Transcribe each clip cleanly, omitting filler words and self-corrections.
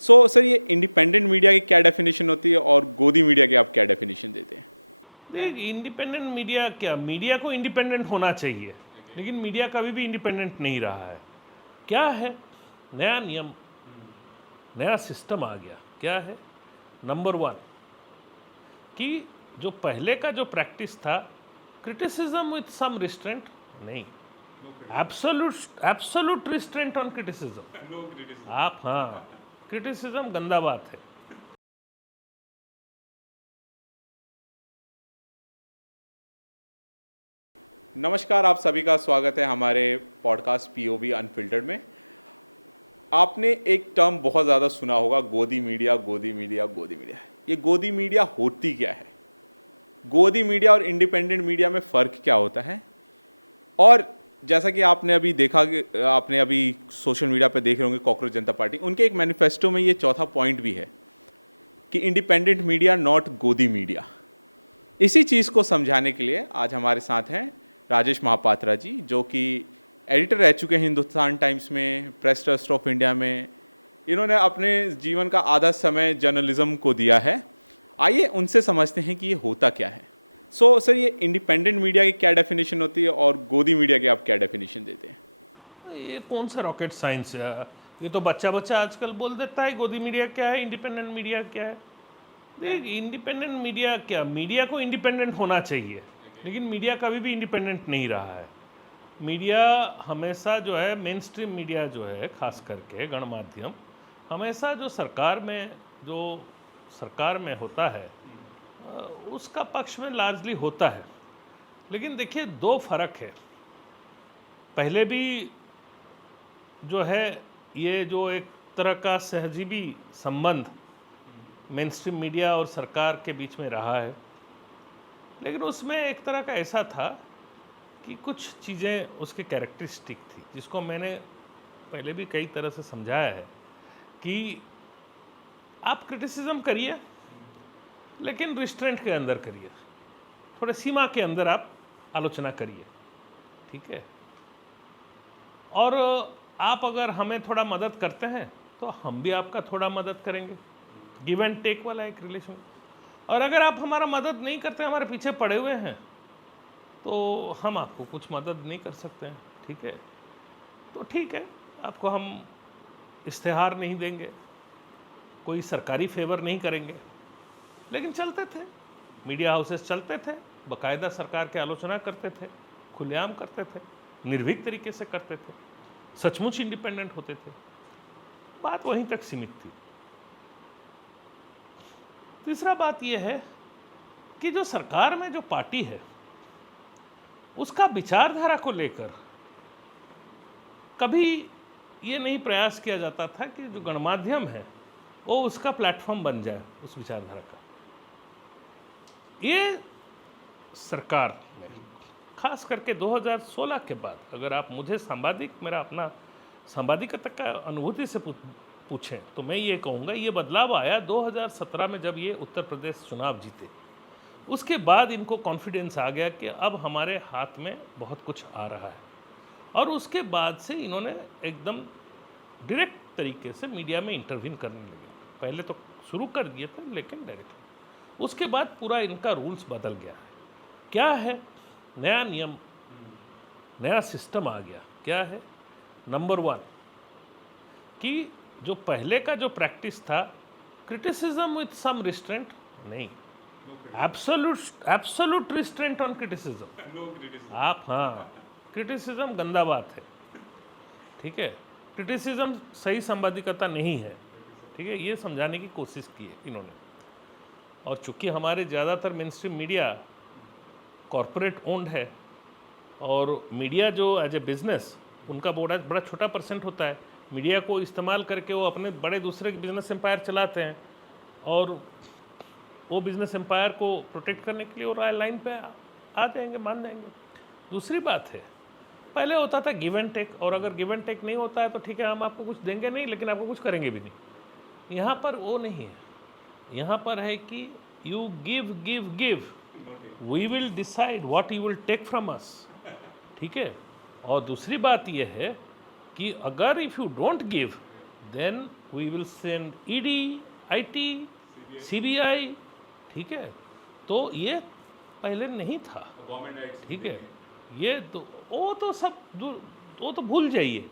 Sir ये independent media की क्या डेफिनेशन होती है और गोदी मीडिया की आप क्या डेफिनेशन देते हैं? देख, इंडिपेंडेंट मीडिया क्या, मीडिया को इंडिपेंडेंट होना चाहिए, लेकिन मीडिया कभी भी इंडिपेंडेंट नहीं रहा है। क्या है? नया नियम, नया सिस्टम आ गया। क्या है? नंबर वन, कि जो पहले का जो प्रैक्टिस था, क्रिटिसिज्म विथ सम रिस्ट्रेंट नहीं, एब्सोल्यूट रिस्ट्रेंट ऑन क्रिटिसिज्म। आप, हाँ, क्रिटिसिज्म गंदा बात है। नमस्कार, आप सभी का स्वागत है हमारे पॉडकास्ट पीओवी अनफिल्टर्ड में। आपने एक टर्म बहुत ज़्यादा सुना होगा, गोदी मीडिया, गोदी मीडिया, गोदी मीडिया। ये गोदी मीडिया होती क्या है? गोदी मीडिया और इंडिपेंडेंट मीडिया में फ़र्क क्या होता है? और जैसा कि आपने अभी देखा कि आपने अभी सोशल मीडिया पे देख रहे होंगे, कॉकरोच जनता पार्टी, उनके एक मैनिफेस्टो में ये चौथा पॉइंट भी है कि इंडिपेंडेंट मीडिया नॉट गोदी मीडिया। इसी चीज़ को समझाने के लिए आज हमारे साथ हैं राजेश महापात्रा जी, जो कि एडिटर रह चुके हैं हिंदुस्तान टाइम्स में, प्रेस ट्रस्ट ऑफ इंडिया में। इन्होंने अपने जीवन का आधा समय जर्नलिज्म को दिया है। आइए उनसे समझते हैं कि ये होता क्या है। सर ये इंडिपेंडेंट मीडिया की क्या डेफिनेशन होती है और गोदी मीडिया की आप क्या डेफिनेशन देते हैं? ये कौन सा रॉकेट साइंस है? ये तो बच्चा बच्चा आजकल बोल देता है गोदी मीडिया क्या है, इंडिपेंडेंट मीडिया क्या है। देख, इंडिपेंडेंट मीडिया क्या, मीडिया को इंडिपेंडेंट होना चाहिए, लेकिन मीडिया कभी भी इंडिपेंडेंट नहीं रहा है। मीडिया हमेशा जो है, मेन स्ट्रीम मीडिया जो है, खास करके गणमाध्यम, हमेशा जो सरकार में होता है उसका पक्ष में लार्जली होता है। लेकिन देखिए, दो फर्क है। पहले भी जो है, ये जो एक तरह का सहजीवी संबंध मेन स्ट्रीम मीडिया और सरकार के बीच में रहा है, लेकिन उसमें एक तरह का ऐसा था कि कुछ चीज़ें उसके कैरेक्टरिस्टिक थी, जिसको मैंने पहले भी कई तरह से समझाया है कि आप क्रिटिसिज्म करिए, लेकिन रिस्ट्रेंट के अंदर करिए, थोड़े सीमा के अंदर आप आलोचना करिए, ठीक है। और आप अगर हमें थोड़ा मदद करते हैं तो हम भी आपका थोड़ा मदद करेंगे, गिव एंड टेक वाला एक रिलेशन। और अगर आप हमारा मदद नहीं करते, हमारे पीछे पड़े हुए हैं, तो हम आपको कुछ मदद नहीं कर सकते हैं, ठीक है। तो ठीक है, आपको हम इश्तेहार नहीं देंगे, कोई सरकारी फेवर नहीं करेंगे, लेकिन चलते थे, मीडिया हाउसेस चलते थे, बाकायदा सरकार की आलोचना करते थे, खुलेआम करते थे, निर्भीक तरीके से करते थे, सचमुच इंडिपेंडेंट होते थे। बात वहीं तक सीमित थी। तीसरा बात यह है कि जो सरकार में जो पार्टी है, उसका विचारधारा को लेकर कभी ये नहीं प्रयास किया जाता था कि जो गणमाध्यम है वो उसका प्लेटफॉर्म बन जाए उस विचारधारा का। ये सरकार में, खास करके 2016 के बाद, अगर आप मुझे मेरा अपना संवादिकता का अनुभूति से पूछें, तो मैं ये कहूँगा, ये बदलाव आया 2017 में, जब ये उत्तर प्रदेश चुनाव जीते। उसके बाद इनको कॉन्फिडेंस आ गया कि अब हमारे हाथ में बहुत कुछ आ रहा है, और उसके बाद से इन्होंने एकदम डायरेक्ट तरीके से मीडिया में इंटरवीन करने लगे। पहले तो शुरू कर दिए थे, लेकिन डायरेक्ट। उसके बाद पूरा इनका रूल्स बदल गया है। क्या है? नया नियम, नया सिस्टम आ गया। क्या है? नंबर वन, कि जो पहले का जो प्रैक्टिस था, क्रिटिसिज्म विथ सम रिस्ट्रेंट नहीं, एब्सोल्यूट रिस्ट्रेंट ऑन क्रिटिसिज्म। आप, हाँ, क्रिटिसिज्म गंदा बात है, ठीक है। क्रिटिसिज्म सही संवादिकता नहीं है, ठीक है। ये समझाने की कोशिश की है इन्होंने। और चूंकि हमारे ज़्यादातर main stream media corporate owned है, और मीडिया जो एज ए बिज़नेस, उनका बड़ा छोटा परसेंट होता है। मीडिया को इस्तेमाल करके वो अपने बड़े दूसरे बिजनेस एम्पायर चलाते हैं, और वो बिजनेस एम्पायर को प्रोटेक्ट करने के लिए वो लाइन पे आ जाएंगे, मान जाएंगे। दूसरी बात है, पहले होता था गिव एंड टेक, और अगर गिव एंड टेक नहीं होता है तो ठीक है, हम आपको कुछ देंगे नहीं, लेकिन आपको कुछ करेंगे भी नहीं। यहाँ पर वो नहीं है। यहाँ पर है कि you give give give, we will decide what you will take from us, ठीक है। और दूसरी बात यह है कि अगर if you don't give, then we will send ED, IT, CBI, ठीक है। तो ये पहले नहीं था, ठीक है। ये तो वो तो सब वो तो भूल जाइए,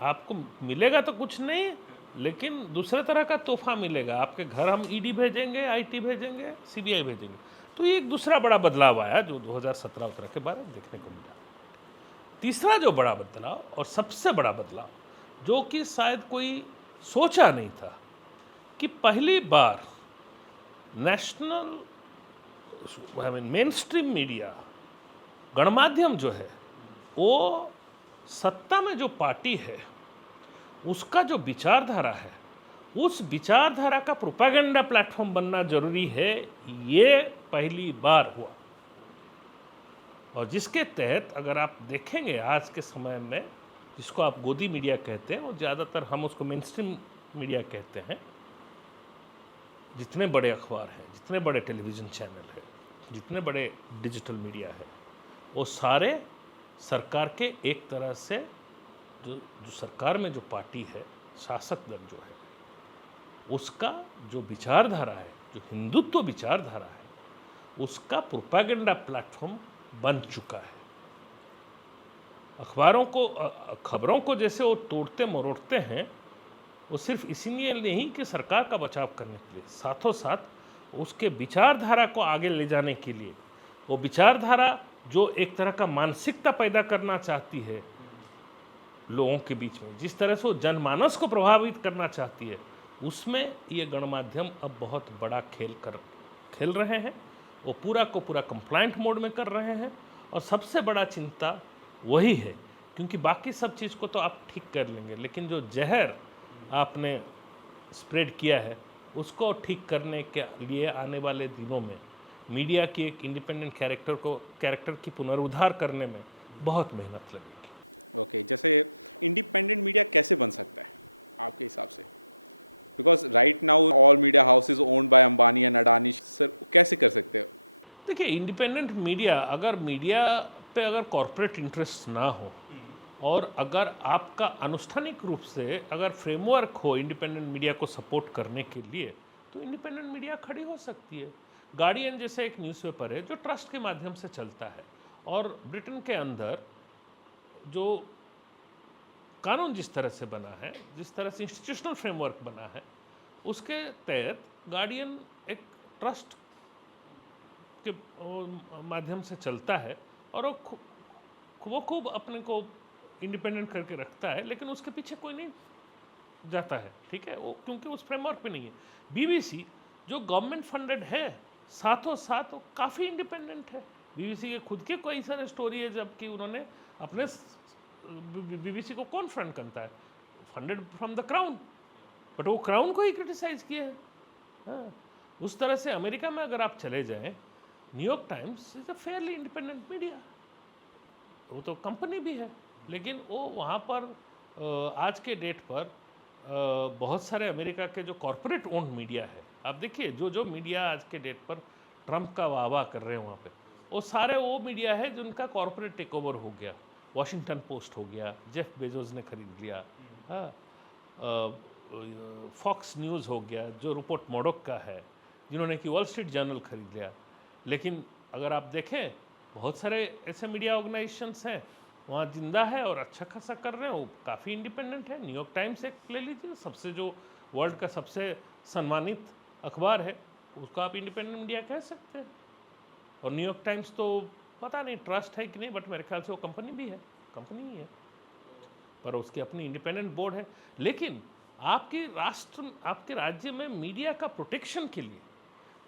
आपको मिलेगा तो कुछ नहीं, लेकिन दूसरे तरह का तोहफा मिलेगा। आपके घर हम ईडी भेजेंगे, आईटी भेजेंगे, सीबीआई भेजेंगे। तो ये एक दूसरा बड़ा बदलाव आया जो 2017-18 के बाद देखने को मिला। तीसरा जो बड़ा बदलाव और सबसे बड़ा बदलाव, जो कि शायद कोई सोचा नहीं था, कि पहली बार नेशनल मेन स्ट्रीम मीडिया, गणमाध्यम जो है, वो सत्ता में जो पार्टी है उसका जो विचारधारा है, उस विचारधारा का प्रोपेगेंडा प्लेटफॉर्म बनना जरूरी है, ये पहली बार हुआ। और जिसके तहत अगर आप देखेंगे आज के समय में, जिसको आप गोदी मीडिया कहते हैं, और ज़्यादातर हम उसको मेन स्ट्रीम मीडिया कहते हैं, जितने बड़े अखबार हैं, जितने बड़े टेलीविज़न चैनल हैं, जितने बड़े डिजिटल मीडिया है, वो सारे सरकार के एक तरह से जो सरकार में जो पार्टी है, शासक दल जो है, उसका जो विचारधारा है, जो हिंदुत्व विचारधारा है, उसका प्रोपेगेंडा प्लेटफॉर्म बन चुका है। अखबारों को खबरों को जैसे वो तोड़ते मरोड़ते हैं, वो सिर्फ इसीलिए नहीं कि सरकार का बचाव करने के लिए, साथों साथ उसके विचारधारा को आगे ले जाने के लिए, वो विचारधारा जो एक तरह का मानसिकता पैदा करना चाहती है लोगों के बीच में, जिस तरह से वो जनमानस को प्रभावित करना चाहती है, उसमें ये गणमाध्यम अब बहुत बड़ा खेल रहे हैं। वो पूरा को पूरा कंप्लाइंट मोड में कर रहे हैं। और सबसे बड़ा चिंता वही है, क्योंकि बाकी सब चीज़ को तो आप ठीक कर लेंगे, लेकिन जो जहर आपने स्प्रेड किया है, उसको ठीक करने के लिए आने वाले दिनों में मीडिया की एक इंडिपेंडेंट कैरेक्टर की पुनरुद्धार करने में बहुत मेहनत लगेगी। ओके, जैसे इंडिपेंडेंट मीडिया कैसे बन सकता है आपके हिसाब से? Because right now all media house is owned by Ambani and Adani, sir कैसे कर सकते हो? देखिए, इंडिपेंडेंट मीडिया, अगर मीडिया पे अगर कॉरपोरेट इंटरेस्ट ना हो, और अगर आपका आनुष्ठानिक रूप से अगर फ्रेमवर्क हो इंडिपेंडेंट मीडिया को सपोर्ट करने के लिए, तो इंडिपेंडेंट मीडिया खड़ी हो सकती है। गार्डियन जैसे एक न्यूज़पेपर है जो ट्रस्ट के माध्यम से चलता है, और ब्रिटेन के अंदर जो कानून जिस तरह से बना है, जिस तरह से इंस्टीट्यूशनल फ्रेमवर्क बना है, उसके तहत गार्डियन एक ट्रस्ट के माध्यम से चलता है, और वो खूब अपने को इंडिपेंडेंट करके रखता है, लेकिन उसके पीछे कोई नहीं जाता है, ठीक है, वो क्योंकि उस फ्रेमवर्क पे नहीं है। बीबीसी जो गवर्नमेंट फंडेड है, साथों साथ वो काफ़ी इंडिपेंडेंट है। बीबीसी के खुद के कई सारे स्टोरी है, जबकि उन्होंने अपने बीबीसी को कौन फंड करता है? Funded from the crown, but वो क्राउन को ही क्रिटिसाइज किया है। हाँ, उस तरह से अमेरिका में अगर आप चले जाएं, New York times is a fairly independent media, वो तो कंपनी भी है, लेकिन वो वहाँ पर आज के डेट पर बहुत सारे अमेरिका के जो कॉरपोरेट ओन्ड मीडिया है, आप देखिए जो मीडिया आज के डेट पर ट्रंप का वाह कर रहे हैं वहाँ पे, वो सारे वो मीडिया है जिनका कॉरपोरेट टेक ओवर हो गया। वॉशिंगटन पोस्ट हो गया, जेफ बेजोस ने खरीद लिया, हाँ, फॉक्स न्यूज़ हो गया जो रूपर्ट मर्डॉक का है, जिन्होंने कि वॉल स्ट्रीट जर्नल खरीद लिया। लेकिन अगर आप देखें, बहुत सारे ऐसे मीडिया ऑर्गेनाइजेशंस हैं वहाँ जिंदा है और अच्छा खासा कर रहे हैं, वो काफ़ी इंडिपेंडेंट है। न्यूयॉर्क टाइम्स एक ले लीजिए, सबसे जो वर्ल्ड का सबसे सम्मानित अखबार है, उसको आप इंडिपेंडेंट मीडिया कह सकते हैं। और न्यूयॉर्क टाइम्स तो पता नहीं ट्रस्ट है कि नहीं, बट मेरे ख्याल से वो कंपनी भी है, कंपनी ही है, पर उसकी अपनी इंडिपेंडेंट बोर्ड है। लेकिन आपके राज्य में मीडिया का प्रोटेक्शन के लिए,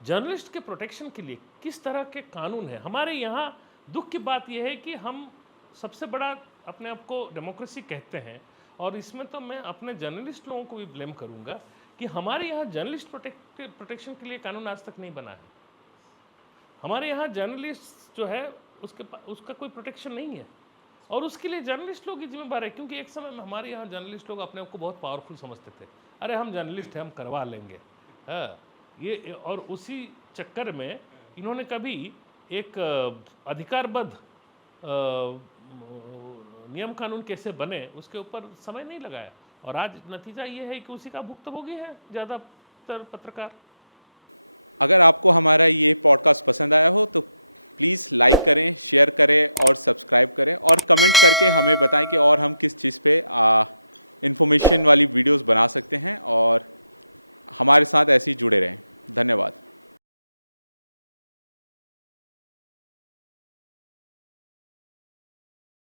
जर्नलिस्ट के प्रोटेक्शन के लिए किस तरह के कानून है? हमारे यहाँ दुख की बात यह है कि हम सबसे बड़ा अपने आप को डेमोक्रेसी कहते हैं, और इसमें तो मैं अपने जर्नलिस्ट लोगों को भी ब्लेम करूँगा कि हमारे यहाँ जर्नलिस्ट प्रोटेक्शन के लिए कानून आज तक नहीं बना है। हमारे यहाँ जर्नलिस्ट जो है उसका कोई प्रोटेक्शन नहीं है, और उसके लिए जर्नलिस्ट लोग ही जिम्मेदार है। क्योंकि एक समय में हमारे यहाँ जर्नलिस्ट लोग अपने आप को बहुत पावरफुल समझते थे, अरे हम जर्नलिस्ट हैं, हम करवा लेंगे, हाँ ये, और उसी चक्कर में इन्होंने कभी एक अधिकारबद्ध नियम कानून कैसे बने उसके ऊपर समय नहीं लगाया। और आज नतीजा ये है कि उसी का भुक्तभोगी है ज़्यादातर पत्रकार। अगर आपको हमारा ये पॉडकास्ट पसंद आया हो तो प्लीज़ लाइक करें, शेयर करें और सब्सक्राइब करें और कमेंट करके हमें बताएं कि और हम किस चीज़ पे इंफॉर्मेशन वाली वीडियोस बना सकते हैं और हमारे साथ ऐसे ही जुड़े रहें। धन्यवाद।